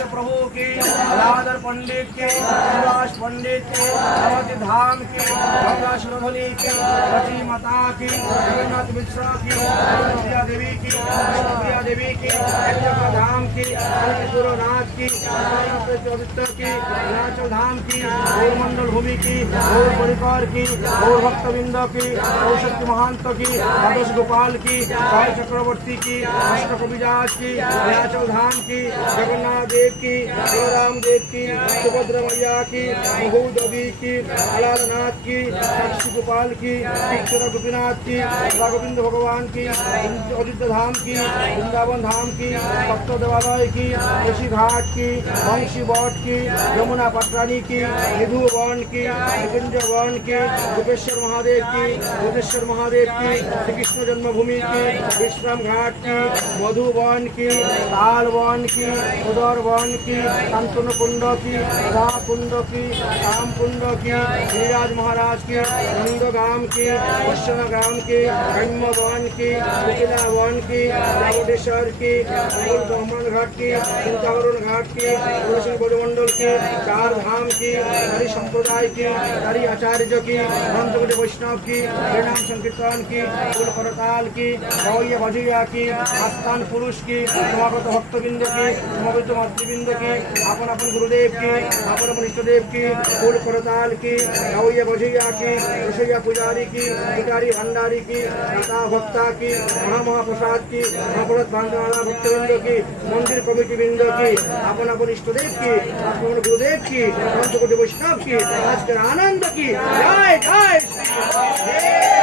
सत्य प्रभु की, राधर पंडित की, सुभाष पंडित की, अवधि धाम की, गंगा सुरधुनी की, रची माता की, जगन्नाथ मिश्रा की, प्रिया देवी की, प्रिया देवी की, यज्ञ धाम की, गुरुनाथ की, चौबित्र की, हिमाचल धाम की, और मंडल भूमि की, और परिकार की, और भक्तविंद की, और शक्ति महंत की, द्वादश गोपाल की, काल चक्रवर्ती की, अष्ट कविराज की, हिमाचल धाम की, जगन्नाथ देव की, बलराम देव की, सुभद्रा मैया की, महूदेवी की, अलालनाथ की, साक्षी गोपाल की, तीक्षण गोपीनाथ की, गोविंद भगवान की, अयोध्या धाम की, वृंदावन धाम की, भक्त देवालय की, ऋषि घाट की, वंशी बट की, यमुना पटरानी की, निधु वन की, निकुंज वन की, गोपेश्वर महादेव की, बुद्धेश्वर महादेव की, श्री कृष्ण जन्मभूमि की, विश्राम घाट की, मधुवन की, ताल वन की, उदर वन की, शांतनु कुंड की, राधा कुंड की, राम कुंड की, गिरिराज महाराज की, नंदगाम की, वैष्णवगाम की, कण्व वन की, मिथिला वन की, रावटेश्वर की, ब्रह्मण घाट की, चिंतावरुण घाट की, ब्रजमंडल की, चार धाम की, हरि संप्रदाय की, हरि आचार्य की, अनंत वैष्णव की, परिणाम संकीर्तन की, कुल करताल की, गौय भजिया की, आस्थान पुरुष की, समागत भक्तबिंद की, समवेत मातृबिंद की, अपन अपन गुरुदेव की, अपन अपन इष्टदेव की, कुल करताल की, गौय भजिया की, ऋषिया पुजारी की, पुजारी भंडारी की, दाता भक्ता की, महाप्रसाद की, महाप्रत भांडवाला भक्तबिंद की, मंदिर कमिटी बिंद की, अपन अपन इष्टदेव की, अपन गुरुदेव की, अनंत कोटि वैष्णव की, आज के आनंद की, जय जय श्री